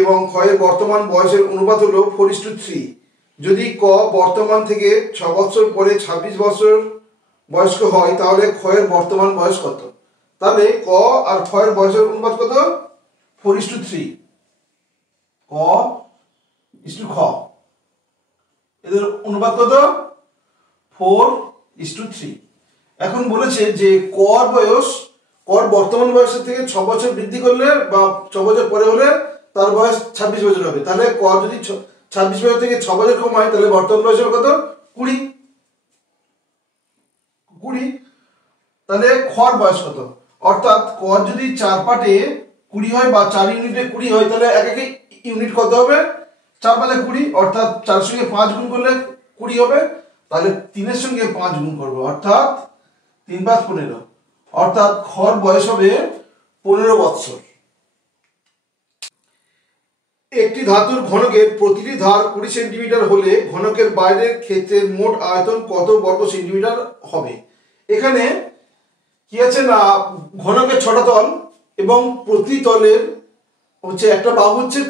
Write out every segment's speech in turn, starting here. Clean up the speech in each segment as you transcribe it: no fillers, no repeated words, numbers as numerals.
এবং ক্ষয়ের বর্তমান বয়সের অনুপাত হলো 4:3। যদি ক বর্তমান থেকে 6 বছর পরে 26 বছর বয়স্ক হয় তাহলে ক্ষয়ের বর্তমান বয়স কত? তাহলে ক আর ক্ষয়ের বয়সের অনুপাত কত? 4:3। ক ইস্টু খ, এদের অনুপাত কত? 4:3। এখন বলেছে যে কর বয়স, কর বর্তমান বয়সের থেকে 6 বছর বৃদ্ধি করলে বা 6 বছর পরে হলে তার বয়স 26 বছর হবে। তাহলে কর যদি 26 বছর থেকে 6 বছর কম হয় তাহলে বর্তমান বয়স হবে কত? 20। তাহলে খর বয়স কত? অর্থাৎ কর যদি 4 পাটে 20 হয় বা 4 ইউনিটে 20 হয় তাহলে এক এক ইউনিট কত হবে? 4 পাঁচে 20, অর্থাৎ 4 সঙ্গে 5 গুণ করলে 20 হবে। তাহলে 3 এর সঙ্গে 5 গুণ করবো, অর্থাৎ 3 × 5 = 15, অর্থাৎ খর বয়স হবে 15 বৎসর। একটি ধাতুর ঘনকের প্রতিটি ধার 20 সেন্টিমিটার হলে ঘনকের বাইরের ক্ষেত্রের মোট আয়তন কত বর্গ সেন্টিমিটার হবে? এখানে কি আছে না, ঘনকের 6টা তল এবং প্রতি তলের হচ্ছে একটা বাহু হচ্ছে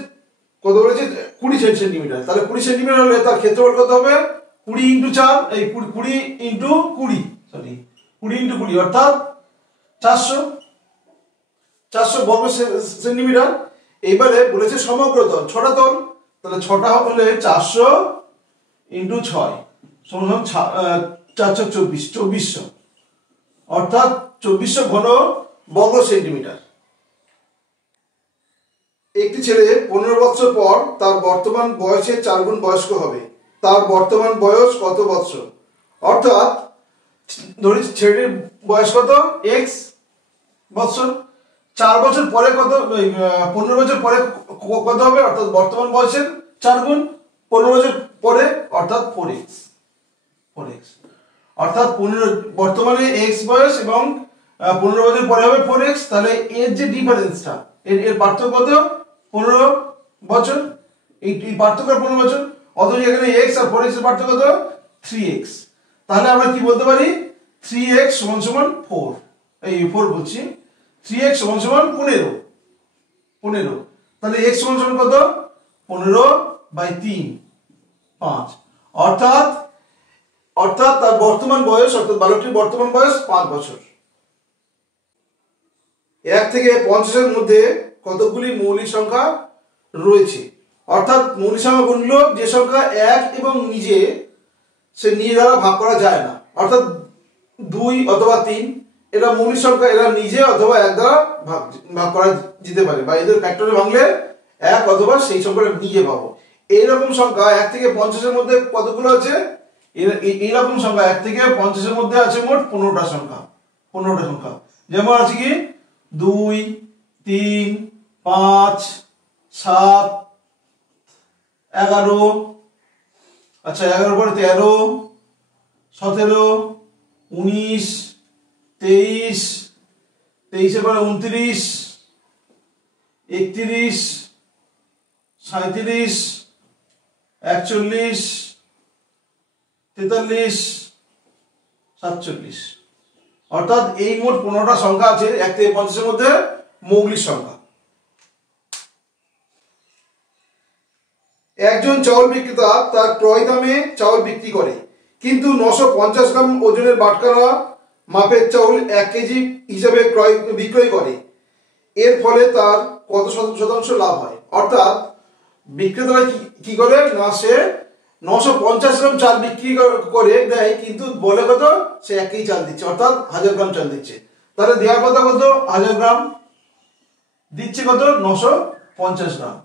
কত বলেছে? 20 সেন্টিমিটার। তাহলে 20 সেন্টিমিটার হলে তার ক্ষেত্রফল কত হবে? 20 × 4, এই 20 × 20, সরি 20 × 20 অর্থাৎ 400 বর্গ সেন্টিমিটার। এইবারে বলেছে সমগ্র তল 6টা তল, তাহলে 6টা হলে 400 × 6 সমান 2400, অর্থাৎ 2400 ঘন বর্গ সেন্টিমিটার। একটি ছেলে 15 বছর পর তার বর্তমান বয়সের 4 গুণ বয়স্ক হবে, তার বর্তমান বয়স কত বছর? অর্থাৎ ধরি ছেলেটির বয়স কত? x বছর। 4 বছর পরে কত? 15 বছর পরে কত হবে? অর্থাৎ বর্তমান বয়সের 4 গুণ 15 বছর পরে, অর্থাৎ 4x। অর্থাৎ 15 বর্তমানে x বয়স এবং 15 বছর পরে হবে 4x। তাহলে এর যে ডিফারেন্সটা, এর পার্থক্য কত? 15 বছর। এই পার্থক্য 15 বছর, অথচ এখানে x আর 4x এর পার্থক্য কত? 3x। তাহলে আমরা কি বলতে পারি? 3x = 4, এই 4 বলছি, 3x = 15। তাহলে x = কত? 15/3, 5। অর্থাৎ তার বর্তমান বয়স, অর্থাৎ বালকটির বর্তমান বয়স 5 বছর। 1 থেকে 50 এর মধ্যে কতগুলি মৌলিক সংখ্যা রয়েছে? অর্থাৎ মৌলিক সংখ্যা গুলো যে সংখ্যা 1 এবং নিজে দ্বারা ভাগ করা যায় না, অর্থাৎ 2 অথবা 3 এরা মৌলিক সংখ্যা, এরা নিজে অথবা 1 দ্বারা ভাগ করা যেতে পারে, বা এদের ফ্যাক্টরে ভাঙলে 1 অথবা সেই সংখ্যাটা নিজে পাবো। এইরকম সংখ্যা 1 থেকে 50 এর মধ্যে কতগুলো আছে? এইরকম সংখ্যা 1 থেকে 50 এর মধ্যে আছে মোট 15টা সংখ্যা। যেমন আছে কি 2, 3, 5, 7, 11, আচ্ছা 11 পরে 13, 17, 19, 23, 23 পরে 29, 31, 37, 41, 43, 47। অর্থাৎ এই মোট 15টা সংখ্যা আছে 1 থেকে 50 এর মধ্যে মৌলিক সংখ্যা। একজন চাউল বিক্রেতা তার ক্রয় দামে চাউল বিক্রি করে, কিন্তু 950 গ্রাম ওজনের বাটখারা মাপের চাউল 1 কেজি হিসাবে বিক্রয় করে। এর ফলে তার কত শতাংশ লাভ হয়? অর্থাৎ বিক্রেতারা কি করে না, সে 950 গ্রাম চাল বিক্রি করে দেয়, কিন্তু বলে কত? সে 1 কেজি চাল দিচ্ছে, অর্থাৎ 1000 গ্রাম চাল দিচ্ছে। তাহলে দেওয়ার কথা কত? 1000 গ্রাম, দিচ্ছে কত? 950 গ্রাম,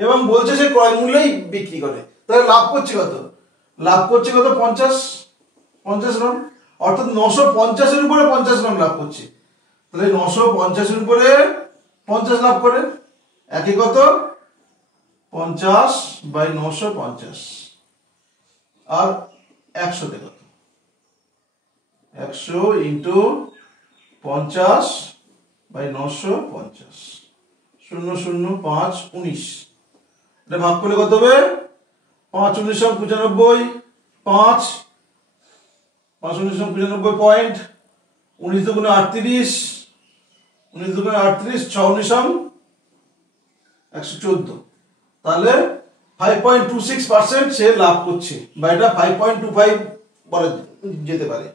এবং বলছে সে ক্রয় মূল্যেই বিক্রি করে। তাহলে লাভ করছে কত? 50 গ্রাম, অর্থাৎ 950 এর উপরে 50 গ্রাম লাভ করছে। তাহলে 950 এর উপরে 50 লাভ করে, একে কত? 50/950, আর 100 তে কত? 100 × 50/950, 005 19। এটা ভাগ করলে কত হবে? 5 × 19 = 95, 5 5 × 19 = 95 পয়েন্ট, 19 × 2 = 38, 19 × 2 = 38, 6 × 19 = 114। তাহলে 5.26% সে লাভ করছে, বা এটা 5.25 বলা যেতে পারে।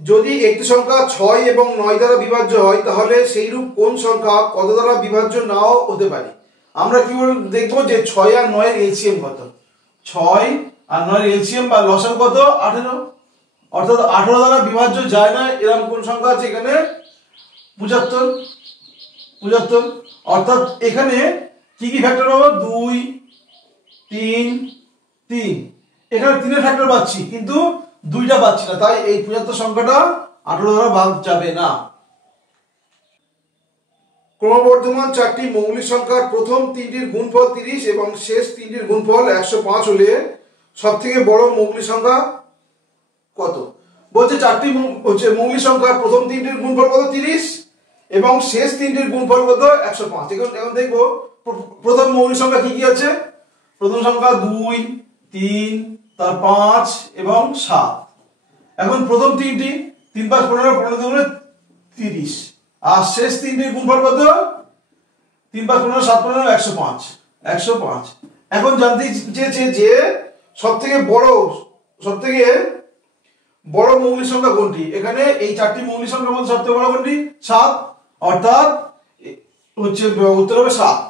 যদি একটি সংখ্যা 6 এবং 9 দ্বারা বিভাজ্য হয় তাহলে সেইরূপ কোন সংখ্যা কত দ্বারা বিভাজ্য নাও হতে পারে? আমরা কি বলে দেখবো যে 6 আর 9 এর এলসিএম কত। 6 আর 9 এর এলসিএম বা লসাগু কত? 18। অর্থাৎ 18 দ্বারা বিভাজ্য যায় না এরকম কোন সংখ্যা আছে এখানে? 75। অর্থাৎ এখানে কি কি ফ্যাক্টর পাবো? 2, 3, 3। এখানে 3 এর ফ্যাক্টর পাচ্ছি কিন্তু 2টা পাচ্ছি না, তাই এই 75 সংখ্যাটা 18 দ্বারা ভাগ যাবে না। ক্রমবর্ধমান 4টি মৌলিক সংখ্যার প্রথম 3টির গুণফল 30 এবং শেষ 3টির গুণফল 105 হলে সবথেকে বড় মৌলিক সংখ্যা কত? বলছে 4টি মৌলিক সংখ্যার প্রথম 3টির গুণফল কত? 30 এবং শেষ 3টির গুণফল কত? 105। এখন দেখবো প্রথম মৌলিক সংখ্যা কি কি আছে। প্রথম সংখ্যা 2, 3, তার 5 এবং 7। এখন প্রথম 3টি 3, 5, 15, 15 দুগুণে 30, আর শেষ 3টির গুণফল কত? 3, 5, 15, 7, 15, 105। এখন জানতে চেয়েছে যে সবথেকে বড় মৌলিক সংখ্যা কোনটি। এখানে এই 4টি মৌলিক সংখ্যার মধ্যে সবথেকে বড় কোনটি? 7। অর্থাৎ হচ্ছে উত্তর হবে 7।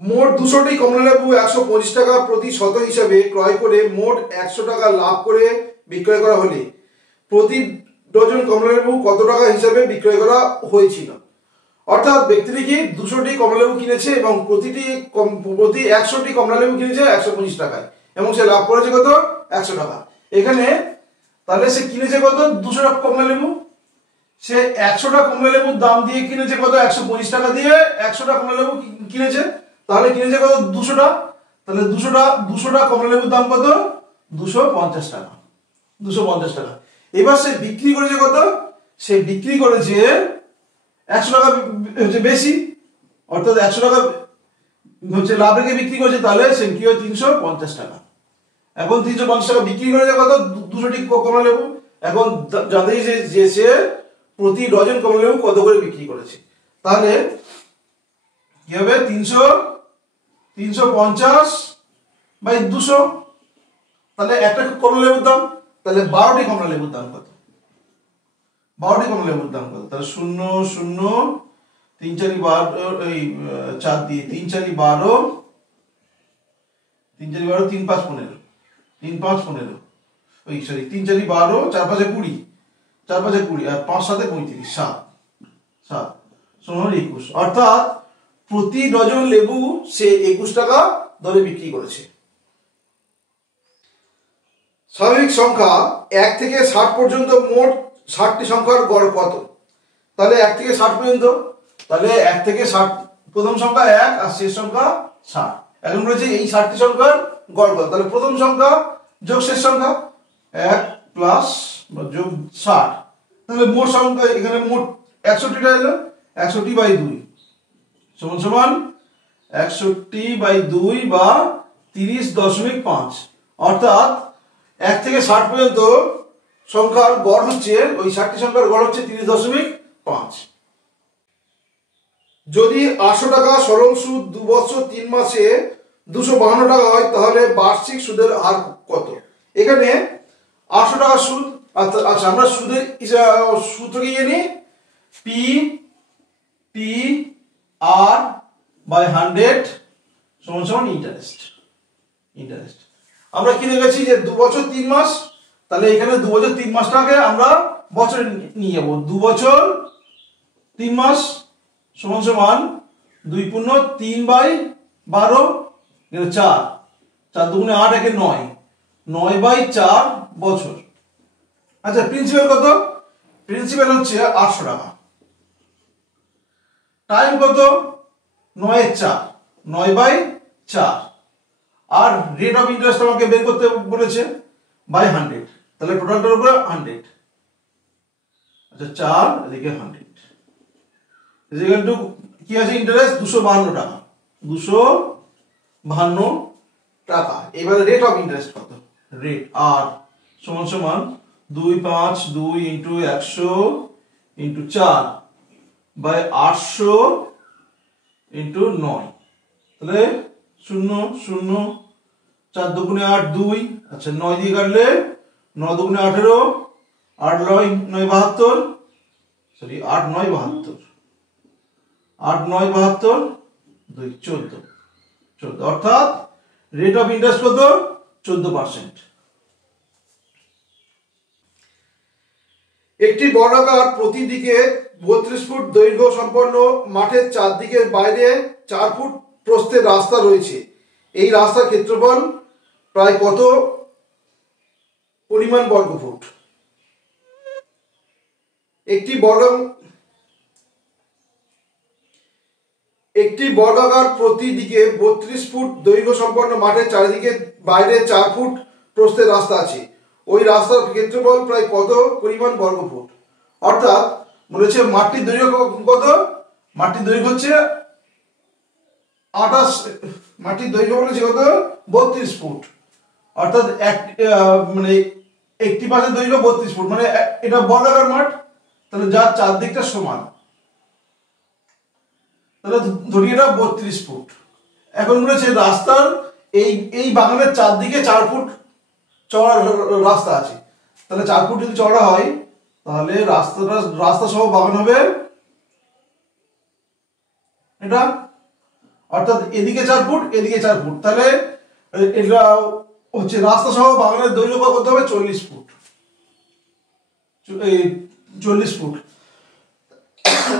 মোট 200টি কমলালেবু 125 টাকা প্রতি শত হিসাবে ক্রয় করে মোট 100 টাকা লাভ করে বিক্রয় করা হলে প্রতি ডজন কমলালেবু কত টাকা হিসাবে বিক্রয় করা হয়েছিল? অর্থাৎ ব্যক্তিটি কি 200টি কমলালেবু কিনেছে এবং প্রতি 100টি কমলালেবু কিনেছে 125 টাকায় এবং সে লাভ করেছে কত? 100 টাকা। এখানে তাহলে সে কিনেছে কত? 200 টাকা কমলালেবু। সে 100টা কমলালেবুর দাম দিয়ে কিনেছে কত? 125 টাকা দিয়ে 100টা কমলালেবু কিনেছে। তাহলে কিনেছে কত? 200টা। তাহলে 200টা কমলালেবুর দাম কত? 250 টাকা। 250 টাকা। এবার সে বিক্রি করেছে কত? সে বিক্রি করেছে 100 টাকা বেশি, অর্থাৎ 100 টাকা লাভ রেখে বিক্রি করেছে। তাহলে সে কি হয়? 350 টাকা। এখন 350 টাকা বিক্রি করেছে কত? 200টি কমলালেবু। এখন জানতে যে সে প্রতি ডজন কমলালেবু কত করে বিক্রি করেছে। তাহলে কি হবে? 350/200। তাহলে একটা কমলালেবুর দাম, তাহলে 12টি কমলালেবুর দাম কত? 12টি কমলালেবুর দাম কত? তাহলে 0, 0, 3, 4, 12, এই 4 দিয়ে 3, 4, 12, 3, 4, 12, 3, 5, 15, 3, 5, 15, ওই সরি 3, 4, 12, 4, 5, 20, 4, 5, 20 আর 5, 7, 35, 7 21। অর্থাৎ প্রতি ডজন লেবু সে 21 টাকা দরে বিক্রি করেছে। স্বাভাবিক সংখ্যা 1 থেকে 60 পর্যন্ত মোট 60টি সংখ্যার গড় কত? তাহলে 1 থেকে 60 পর্যন্ত, তাহলে 1 থেকে 60, প্রথম সংখ্যা 1 আর শেষ সংখ্যা 60। এখন বলেছে এই 60টি সংখ্যার গড় কত। তাহলে প্রথম সংখ্যা যোগ শেষ সংখ্যা 1 প্লাস বা যোগ 60। তাহলে মোট সংখ্যা এখানে মোট 61টা এলো। 61/2 সমান সমান 61/2 বা 30.5। অর্থাৎ 1 থেকে 60 পর্যন্ত সংখ্যার গড় হচ্ছে, ওই 60টি সংখ্যার গড় হচ্ছে 30.5। যদি 800 টাকা সরল সুদ 2 বছর 3 মাসে 252 টাকা হয় তাহলে বার্ষিক সুদের হার কত? এখানে 800 টাকা সুদ। আচ্ছা, আমরা সুদের সূত্রকে জানি P/100 সমান সমান ইন্টারেস্ট। আমরা কি দেখেছি যে 2 বছর 3 মাস, তাহলে এখানে 2 বছর 3 মাসটাকে আমরা বছরে নিয়ে যাব। 2 বছর 3 মাস সমান সমান 2 পূর্ণ 3/12, 4, 4 দুগুণে 8, 1 9, 9/4 বছর। আচ্ছা, প্রিন্সিপাল কত? প্রিন্সিপাল হচ্ছে 800 টাকা। টাইম কত? 9/4, 9/4। আর রেট অফ ইন্টারেস্ট আমাকে বের করতে বলেছে বাই 100। তাহলে টোটালটার উপরে 100। আচ্ছা, 4 এদিকে 100 ইকুয়াল টু কি আছে? ইন্টারেস্ট 252 টাকা। 252 টাকা। এবারে রেট অফ ইন্টারেস্ট কত? রেট আর সমান সমান 252 × 100 ইন্টু 4 বাই 800 ইন্টু 9, তাহলে 0 0, 4 দুগুণে 8 2, আচ্ছা 9 দিয়ে কাটলে 9 দুগুণে 18, 8 9 9 72, সরি 8 9 72, 8 9 72, 2 14, অর্থাৎ রেট অফ ইন্টারেস্ট কত? 14%। একটি বর্গাকার প্রতি দিকে 32 ফুট দৈর্ঘ্য সম্পন্ন মাঠের চারদিকের বাইরে 4 ফুট প্রস্থের রাস্তা রয়েছে। এই রাস্তার ক্ষেত্রফল প্রায় কত পরিমাণ বর্গফুট? একটি বর্গাকার প্রতি দিকে 32 ফুট দৈর্ঘ্য সম্পন্ন মাঠের চারিদিকে বাইরে 4 ফুট প্রস্থের রাস্তা আছে। ওই রাস্তার ক্ষেত্রফল প্রায় কত পরিমাণ বর্গফুট? অর্থাৎ বলেছে মাঠটির দৈর্ঘ্য কত? মাঠটির দৈর্ঘ্য হচ্ছে 28, মাঠটির দৈর্ঘ্য বলেছে কত? 32 ফুট। অর্থাৎ মানে একটি পাশের দৈর্ঘ্য 32 ফুট, মানে এটা বর্গাকার মাঠ, তাহলে যার চারদিকটা সমান, তাহলে ধরি এটা 32 ফুট। এখন বলেছে রাস্তার এই বাগানের চারদিকে 4 ফুট চওড়া রাস্তা আছে, তাহলে 4 ফুট যদি চওড়া হয় তাহলে রাস্তা সহ বাগান হবে এটা, অর্থাৎ এদিকে 4 ফুট এদিকে 4 ফুট, তাহলে এটা হচ্ছে রাস্তা সহ বাগানের দৈর্ঘ্য কত হবে? 40 ফুট। 40 ফুট,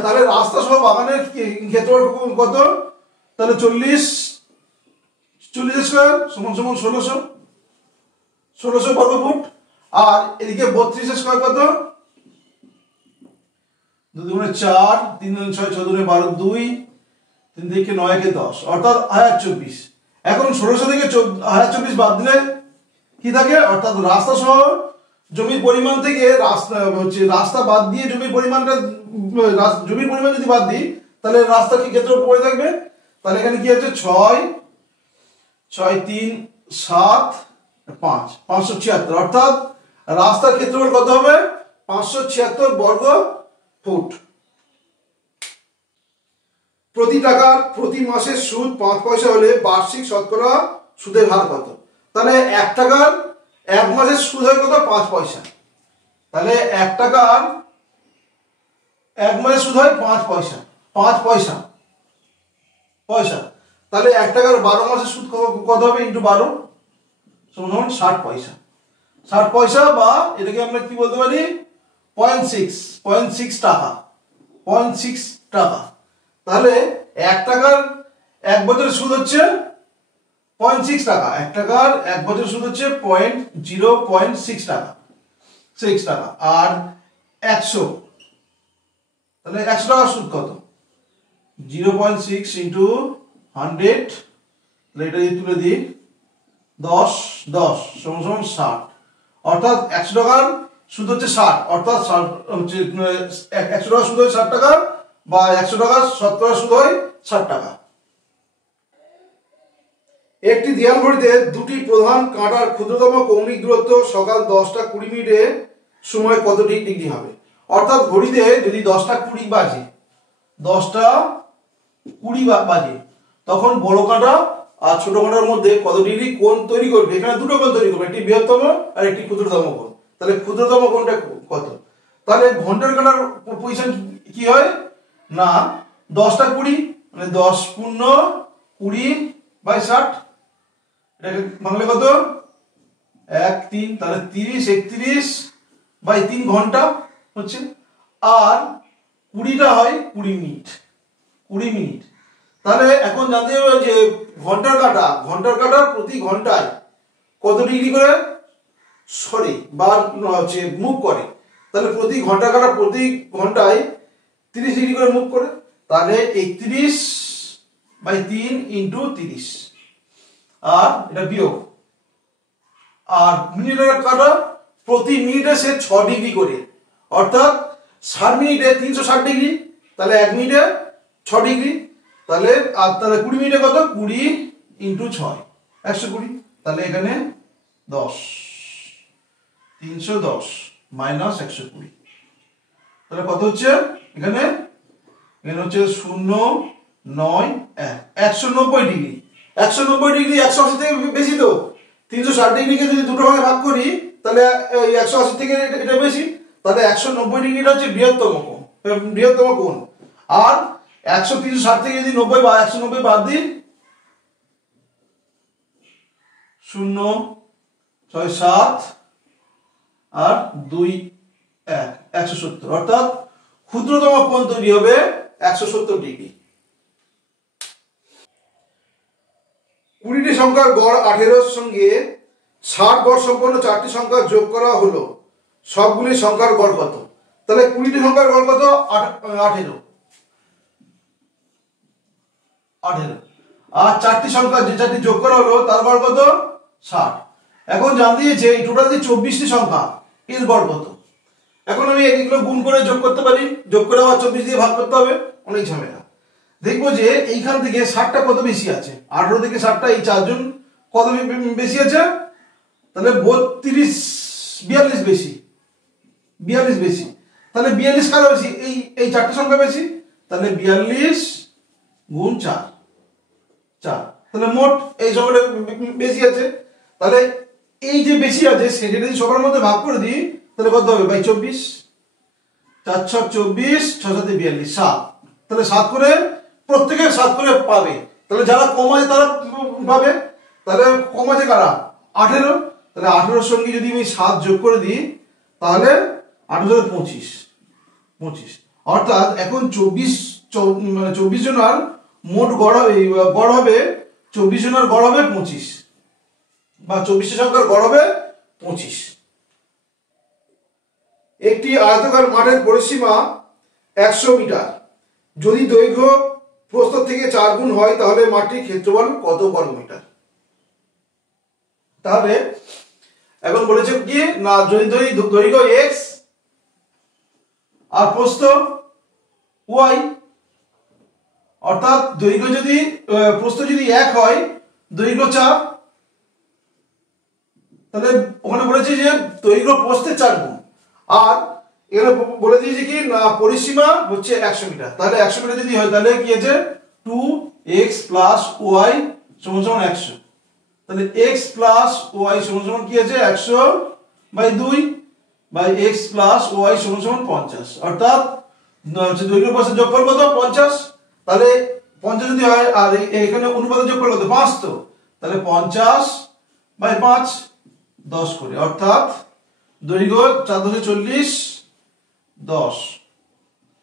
তাহলে রাস্তা সহ বাগানের ক্ষেত্রফল কত? তাহলে 40 স্কয়ার সমান সমান 1600 বর্গ ফুট। আর এদিকে 32 স্কয়ার কত? 2 দুগুণে 4, 3 দুগুণে 6, 6 দুগুণে 12, 2, 3 থেকে 9 কে 10, অর্থাৎ 1024। এখন 1600 থেকে 1024 বাদ দিলে কি থাকে? অর্থাৎ রাস্তা সহ জমির পরিমাণ থেকে রাস্তা বাদ দিয়ে জমির পরিমাণ যদি বাদ দিই তাহলে রাস্তার কি ক্ষেত্রফল পড়ে থাকবে? তাহলে এখানে কি আছে? 6 6 3 7 5, 576, অর্থাৎ রাস্তার ক্ষেত্রফল কত হবে? 576 বর্গ ফুট। প্রতি টাকার প্রতি মাসের সুদ 5 পয়সা হলে বার্ষিক শতকরা সুদের হার কত? তাহলে 1 টাকার 1 মাসের সুদ হয় কত? 5 পয়সা। তাহলে 1 টাকার 1 মাসের সুদ হয় 5 পয়সা, 5 পয়সা। তাহলে 1 টাকার 12 মাসের সুদ কত হবে? ইন্টু 12 সমান 60 পয়সা। 60 পয়সা, বা এটাকে আমরা কি বলতে পারি? 0.6 টাকা, 0.6 টাকা। তাহলে 1 টাকার 1 বছরের সুদ হচ্ছে 0.6 টাকা। 1 টাকার 1 বছরের সুদ হচ্ছে 0.6 টাকা, 6 টাকা। আর 100, তাহলে 100 টাকার সুদ কত? 0.6 ইন্টু 100, এটা দিয়ে তুলে দিই 10 সমান 60, অর্থাৎ 100 টাকার সুদ হচ্ছে 60, অর্থাৎ 100 টাকার সুদ হয় 60 টাকা, বা 100 টাকার শতকরা সুদ হয় 60 টাকা। একটি দেয়াল ঘড়িতে দুটি প্রধান কাঁটার ক্ষুদ্রতম কৌণিক দূরত্ব সকাল 10টা 20 মিনিটে সময় কত ডিগ্রি হবে? অর্থাৎ ঘড়িতে যদি 10টা 20 বাজে, 10টা 20 বাজে, তখন বড় কাঁটা আর ছোট কাঁটার মধ্যে কত ডিগ্রি কোণ তৈরি করবে? এখানে দুটো কোণ তৈরি করবে, একটি বৃহত্তম আর একটি ক্ষুদ্রতম কোণ। তাহলে ক্ষুদ্রতম কোণটা কত? তাহলে ঘন্টার কাঁটার পজিশন কি হয় না 10টা 20, মানে 10 পূর্ণ 20 বাই 60, এটা বাংলা কত? 1 3, তাহলে 30 31 বাই 3 ঘন্টা হচ্ছে। আর 20টা হয় 20 মিনিট, 20 মিনিট। তাহলে এখন জানতে হবে যে ঘন্টার কাঁটা প্রতি ঘন্টায় কত ডিগ্রি করে সরে বা হচ্ছে মুভ করে। তাহলে প্রতি ঘন্টার কাঁটা প্রতি ঘন্টায় 30 ডিগ্রি করে মুভ করে, তাহলে 31 বাই 3 ইন্টু 30, আর এটা বিয়োগ। আর মিনিটের কাঁটা প্রতি মিনিটে সে 6 ডিগ্রি করে, অর্থাৎ 60 মিনিটে 360 ডিগ্রি, তাহলে 1 মিনিটে 6 ডিগ্রি। তাহলে 20 মিনিটে কত? 20 ইন্টু 6, 120। তাহলে এখানে 10, 310 মাইনাস 120, তাহলে কত হচ্ছে এখানে? এখানে হচ্ছে 0.9 190 ডিগ্রি। 190 ডিগ্রি 180 থেকে বেশি তো। 360 ডিগ্রিকে যদি দুটো ভাগে ভাগ করি তাহলে 180 থেকে এটা বেশি, তাহলে 190 ডিগ্রিটা হচ্ছে বৃহত্তম কোণ। আর 360 থেকে যদি 90 বা 190 বাদ দিই, 0.67 আর 2 170, অর্থাৎ ক্ষুদ্রতম কোণ তৈরি হবে 170 ডিগ্রি। 20টি সংখ্যার গড় 18 সঙ্গে 60 গড় সম্পন্ন 4টি সংখ্যা যোগ করা হলো, সবগুলি সংখ্যার গড় কত? তাহলে 20টি সংখ্যার গড় কত? 18। আর 4টি সংখ্যা যে 4টি যোগ করা হলো তার গড় কত? 60। এখন জানতে দিয়েছে এই টোটাল যে 24টি সংখ্যা এর গড় কত। এখন আমি এগুলো গুণ করে যোগ করতে পারি, যোগ করে আবার 24 দিয়ে ভাগ করতে হবে, অনেক ঝামেলা। দেখবো যে এইখান থেকে 60টা কত বেশি আছে, 18 থেকে 60টা এই চারজন কত বেশি আছে, তাহলে 42 বেশি, 42 বেশি। তাহলে 42 কার বেশি? এই চারটে সংখ্যা বেশি, তাহলে 42 গুণ 4, তাহলে মোট এই সংখ্যাটা বেশি আছে। তাহলে এই যে বেশি আছে সেটা যদি সবার মধ্যে ভাগ করে দিই তাহলে কত হবে? বাই 24, 4 6 24, 6 7 42, 7। তাহলে 7 করে প্রত্যেকে 7 করে পাবে। তাহলে যারা কম আছে তারা পাবে। তাহলে কম আছে কারা? 18। তাহলে 18 সঙ্গে যদি আমি 7 যোগ করে দিই তাহলে 18 25, অর্থাৎ এখন 24 জনের মোট গড় হবে 24 জনের গড় হবে 25, বা 24 সংখ্যার গড় হবে 25। একটি আয়তাকার মাঠের পরিসীমা 100 মিটার। যদি দৈর্ঘ্য প্রস্থ থেকে 4 গুণ হয় তাহলে মাঠটির ক্ষেত্রফল কত বর্গ মিটার? তাহলে এখন বলেছে কি না, যদি দৈর্ঘ্য x আর প্রস্থ y, অর্থাৎ দৈর্ঘ্য যদি প্রস্থ যদি 1 হয়, দৈর্ঘ্য 4, তাহলে ওখানে বলেছে যে দৈর্ঘ্য প্রস্থে 4 গুণ। আর এখানে বলে দিয়েছে কি না পরিসীমা হচ্ছে 100 মিটার। তাহলে 100 মিটার যদি হয় তাহলে কি আছে? 2x + y = 100। তাহলে x + y = কি আছে? 100/2 বাই x + y = 50, অর্থাৎ দৈর্ঘ্য প্রস্থের যোগফল কত? 50। তাহলে 50 যদি হয় আর এখানে অনুপাতের যোগফল কত? 5। তো তাহলে 50/5 10 করে, অর্থাৎ দৈর্ঘ্য 4 × 40 10,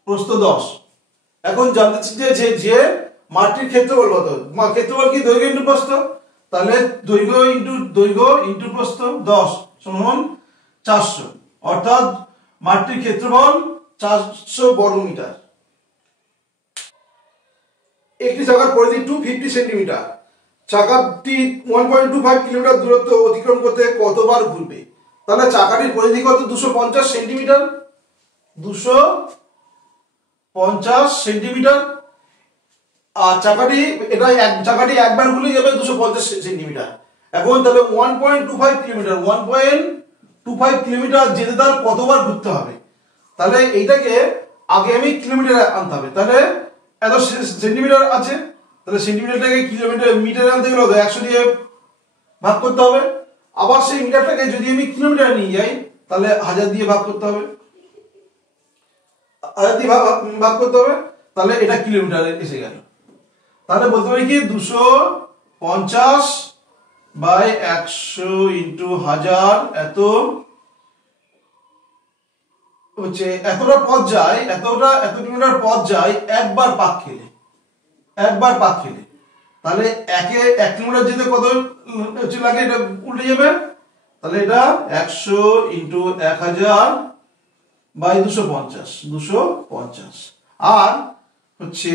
প্রস্থ 10। এখন জানতে চেয়েছে যে মাঠটির ক্ষেত্রফল কত। ক্ষেত্রফল কি? দৈর্ঘ্য ইনটু প্রস্থ। তাহলে দৈর্ঘ্য ইনটু প্রস্থ 10 = 400, অর্থাৎ মাঠটির ক্ষেত্রফল 400 বর্গ মিটার। একটি চাকার পরিধি 250 সেন্টিমিটার। চাকাটি 1.25 কিলোমিটার দূরত্ব অতিক্রম করতে কতবার ঘুরবে? তাহলে চাকাটির পরিধি কত? 250 সেন্টিমিটার, 250 সেন্টিমিটার। আর চাকাটি একবার ঘুরে যাবে 250 সেন্টিমিটার। এখন তাহলে 1.25 কিলোমিটার যেতে তার কতবার ঘুরতে হবে? তাহলে এইটাকে আগে আমি কিলোমিটারে আনতে হবে। তাহলে এত সেন্টিমিটার আছে, তাহলে সেন্টিমিটারটাকে মিটারে আনতে গেলে 100 দিয়ে ভাগ করতে হবে। আবার সেই মিটারটাকে যদি আমি কিলোমিটারে নিয়ে যাই তাহলে 1000 দিয়ে ভাগ করতে হবে, 1000 দিয়ে ভাগ করতে হবে। তাহলে এটা কিলোমিটারে এসে গেল। তাহলে বলতে পারি কি 250/100 × 1000 এত হচ্ছে এতটা পথ যায়, এত কিলোমিটার পথ যায় একবার পাক খেলে। তাহলে 1 কিলোমিটার যেতে কত লাগে? এটা উল্টে যাবে। তাহলে এটা 100 × 1000/250, আর হচ্ছে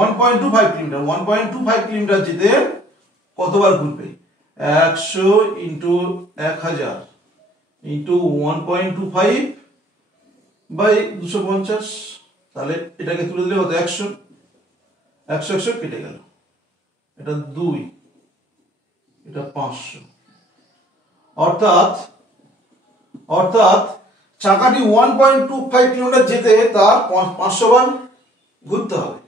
1.25 কিলোমিটার যেতে কতবার ঘুরবে? 100 × 1000 × 1.25/250। তাহলে এটাকে তুলে দিলে কত? 100 কেটে গেল, এটা 2, এটা 500। অর্থাৎ চাকাটি 1.25 কিলোমিটার যেতে তার 500 বার ঘুরতে হবে।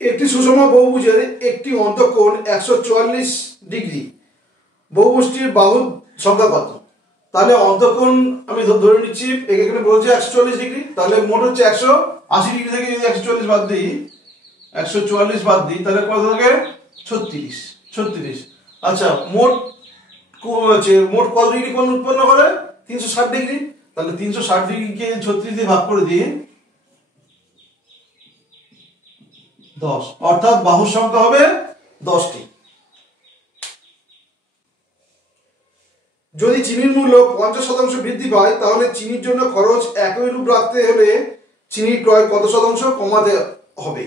একটি সুষম বহুভুজের একটি অন্তঃকোণ 144 ডিগ্রি। বহুভুজটির বাহুর সংখ্যা কত? তাহলে অন্তঃকোণ আমি ধরে নিচ্ছি, এখানে বলছে 144 ডিগ্রি, তাহলে মোট হচ্ছে 180 ডিগ্রি থেকে যদি 144 বাদ দিই, 144 বাদ দিই, তাহলে কত থাকে? 36। আচ্ছা, মোট কত ডিগ্রি কোণ উৎপন্ন করে? 360 ডিগ্রি। তাহলে 360 ডিগ্রিকে 36 দিয়ে ভাগ করে দিই 10, অর্থাৎ বাহুর সংখ্যা হবে 10টি। যদি চিনির মূল্য 50% বৃদ্ধি পায়, তাহলে চিনির জন্য খরচ একই রূপ রাখতে হলে চিনির ক্রয় কত শতাংশ কমাতে হবে?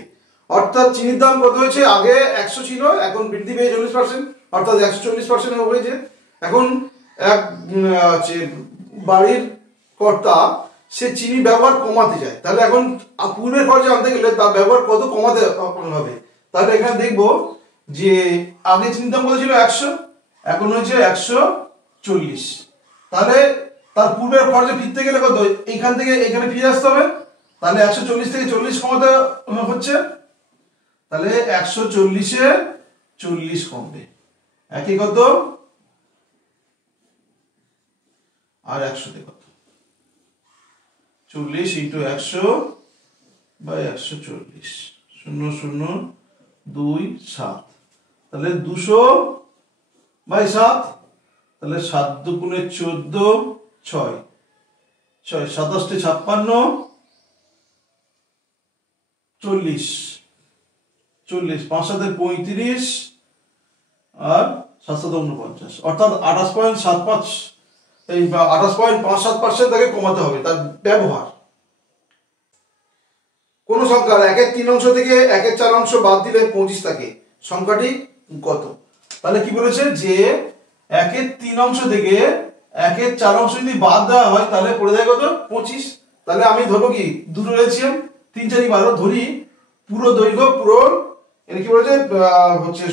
অর্থাৎ চিনির দাম কত হয়েছে? আগে 100 ছিল, এখন বৃদ্ধি পেয়ে 40%, অর্থাৎ 140% হয়েছে। এখন এক বাড়ির কর্তা সে চিনি ব্যবহার কমাতে চায়, তাহলে এখন পূর্বের খরচে আনতে গেলে তার ব্যবহার কত কমাতে হবে? তাহলে এখানে দেখবো যে আগে চিনির দাম কত ছিল? 100, এখন হচ্ছে 140। তাহলে তার পূর্বের খরচে ফিরতে গেলে কত? এইখান থেকে এখানে ফিরে আসতে হবে। তাহলে 140 থেকে 40 কমাতে হচ্ছে, তাহলে 140-এ 40 কমবে, একই কত? আর 100-তে কত? 40 ইন্টু 100 বাই 140, 0.027, তাহলে 200 বাই 7, তাহলে 7 দুগুণে 14, 6 27 56, 40 5 7 35 আর 7 7 49, অর্থাৎ 28.75, এই 28.57% তাকে কমাতে হবে তার ব্যবহার। কোন সংখ্যার 1/3 অংশ থেকে 1/4 অংশ বাদ দিলে 25 থাকে, সংখ্যাটি কত? তাহলে কি বলেছে যে 1/3 অংশ থেকে 1/4 অংশ যদি বাদ দেওয়া হয় তাহলে পড়ে যায় কত? 25। তাহলে আমি ধরবো কি, দুটো রেখেছিলাম, 3 4 12 ধরি, পুরো দৈর্ঘ্য পুরো এটা কি বলেছে হচ্ছে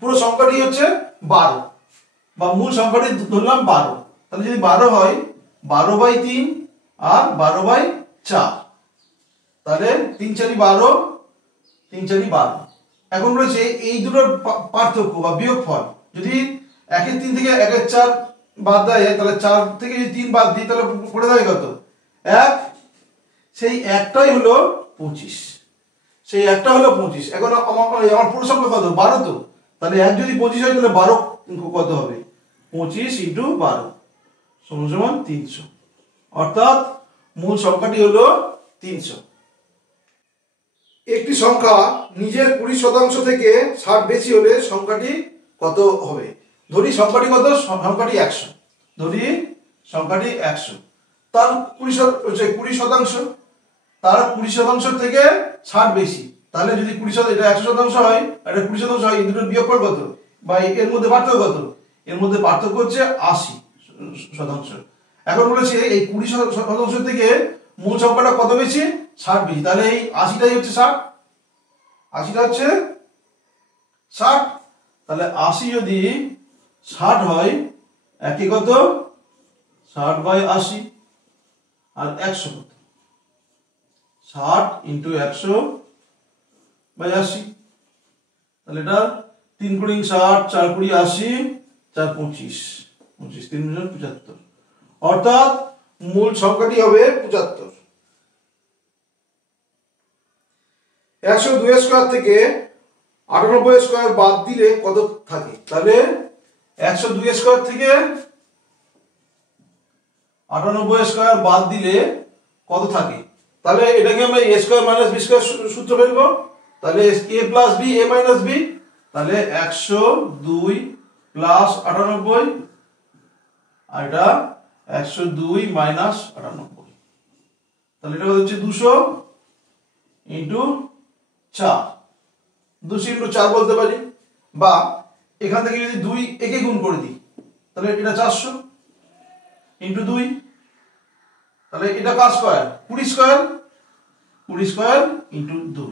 পুরো সংখ্যাটি হচ্ছে 12, বা মূল সংখ্যাটি ধরলাম 12। তাহলে যদি 12 হয়, 12/3 আর 12/4, তাহলে 3 4 12, 3 4 12। এখন রয়েছে এই দুটোর পার্থক্য বা বিয়োগফল। যদি 1/3 থেকে 1/4 বাদ দেওয়া যায়, তাহলে 4 থেকে যদি 3 বাদ দিই তাহলে পড়ে যায় কত? 1। সেই একটাই হলো 25, সেই একটা হলো 25। এখন আমার পুরো সংখ্যা কত? 12 তো, তাহলে 1 যদি 25 হয় তাহলে 12 কত হবে? 25 ইন্টু 12 সমান 300, অর্থাৎ মূল সংখ্যাটি হলো 300। একটি সংখ্যা নিজের 20% থেকে 60 বেশি হলে সংখ্যাটি কত হবে? ধরি সংখ্যাটি কত? সংখ্যাটি 100, ধরি সংখ্যাটি 100, তার 20%, তার 20% থেকে 60 বেশি। তাহলে যদি 20%, এটা 100% হয়, এটা 20% হয়, এই দুটোর বিয়োগফল কত বা এর মধ্যে পার্থক্য কত? এর মধ্যে পার্থক্য হচ্ছে 80%। এখন বলেছে এই 20% থেকে মূল সংখ্যাটা কত বেশি? 60 বেশি। তাহলে এই 80টাই হচ্ছে 60, 80টা হচ্ছে 60। তাহলে 80 যদি 60 হয়, একই কত? 60/80, আর 100 কত? 60 ইন্টু 100/80। তাহলে এটা 3 × 60, 4 × 80, 4 25, 3 × 75, অর্থাৎ মূল সংখ্যাটি হবে 75। 102 স্কয়ার থেকে 98 স্কয়ার বাদ দিলে কত থাকে? তাহলে 102 স্কয়ার থেকে 98 স্কয়ার বাদ দিলে কত থাকে? তাহলে এটাকে আমরা a square minus b square সূত্র ফেলবো। তাহলে a plus b, a minus b, তাহলে 102 প্লাস 98, আর এটা 102 মাইনাস 98, তাহলে এটা হচ্ছে 200 ইন্টু 4, 200 ইন্টু 4 বলতে পারি, বা এখান থেকে যদি 2 একে গুণ করে দিই তাহলে এটা 400 ইন্টু 2, তাহলে এটা কার স্কয়ার? 20 square, 20 square into 2।